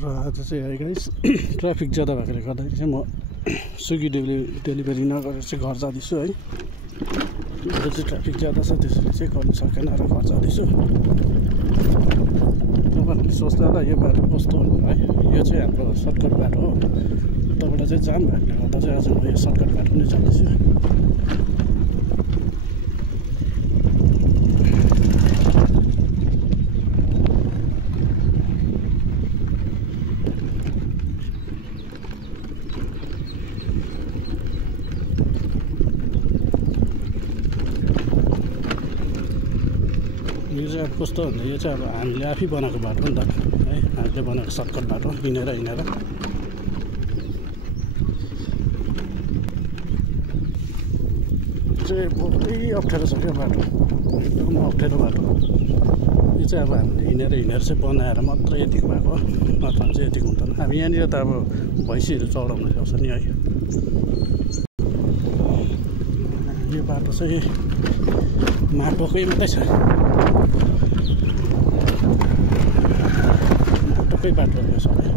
र आज चाहिँ है गाइस ट्राफिक ज्यादा भएकोले गर्दाखेरि चाहिँ म स्विगी डेलिभरी नगरेर चाहिँ घर जाँदैछु है। आज चाहिँ ट्राफिक ज्यादा छ त्यसैले चाहिँ गर्नु सकेन र घर जाँदैछु। तपाईँहरूले सोच्दा होला यो बाटो कस्तो हो है, यो चाहिँ हाम्रो सर्टकट बाटो हो। उताबाट चाहिँ जाम भएकोले गर्दा चाहिँ आज म यो सर्टकट बाटो नै जाँदैछु। यो चाहिँ अब कस्तो भन्दा यो चाहिँ अब हामीले आफै बनाएको बाटो नि त है, हामीले बनाएको सर्टकट बाटो हिँडेर चाहिँ बहुतै अप्ठ्यारो छ क्या बाटो, एकदम अप्ठ्यारो बाटो। यो चाहिँ अब हामीले हिँडेर चाहिँ बनाएर मात्र यतिको भएको, नत्र चाहिँ यतिको हुँदैन। अब यहाँनिर त अब भैँसीहरू चढाउन ल्याउँछ नि है। यो बाटो चाहिँ माटोकै मात्रै छ, माटोकै बाटो हो सबै।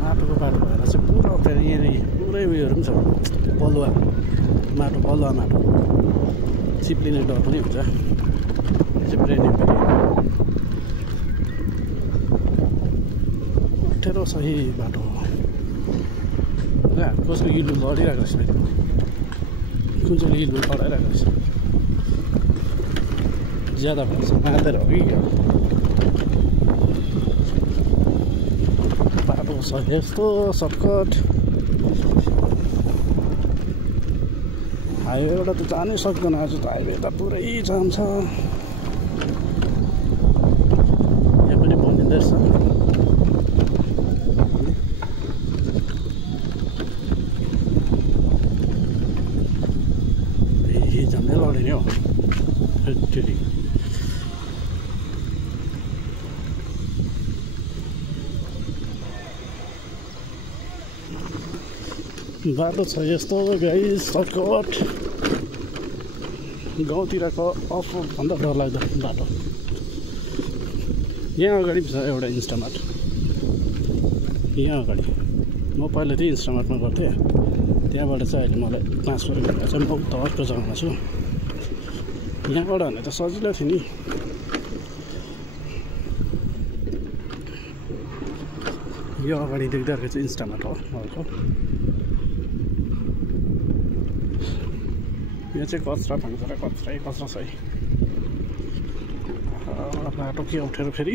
माटोको बाटो भएर चाहिँ पुरा अप्ठ्यारो। यहाँ पुरै उयोहरू पनि छ, बलुवा माटो चिप्लिने डर पनि हुन्छ। चिप्लिने पनि अप्ठ्यारो सही बाटो हो। र कसको हिलो लडिरहेको छ, कुन चाहिँ हिलो लडाइरहेको छ, ज्यादा भन्छ मार्दै हो कि बाटो छ यस्तो सर्टकट। हाइवेबाट त जानै सक्दैन, आज त हाइवे त पुरै जाम छ। यहाँ पनि बनिँदैछ। झन्डै लडिने हो फेरि। बाटो छ यस्तो गाइस सर्टकट। गाउँतिरको अफ भन्दा डरलाग्दो बाटो। यहाँ अगाडि पनि छ एउटा इन्स्टामार्ट, यहाँ अगाडि। म पहिला त्यही इन्स्टामार्टमा गर्थेँ, त्यहाँबाट चाहिँ अहिले मलाई ट्रान्सफर गरेर चाहिँ म उता अर्को जग्गामा छु। यहाँबाट भने त सजिलो थियो नि। यो अगाडि देख्दाको चाहिँ इन्स्टामार्ट हो अर्को। यो चाहिँ कचरा फ्याँक्छ र कचरा छ है। बाटो के अप्ठ्यारो फेरि।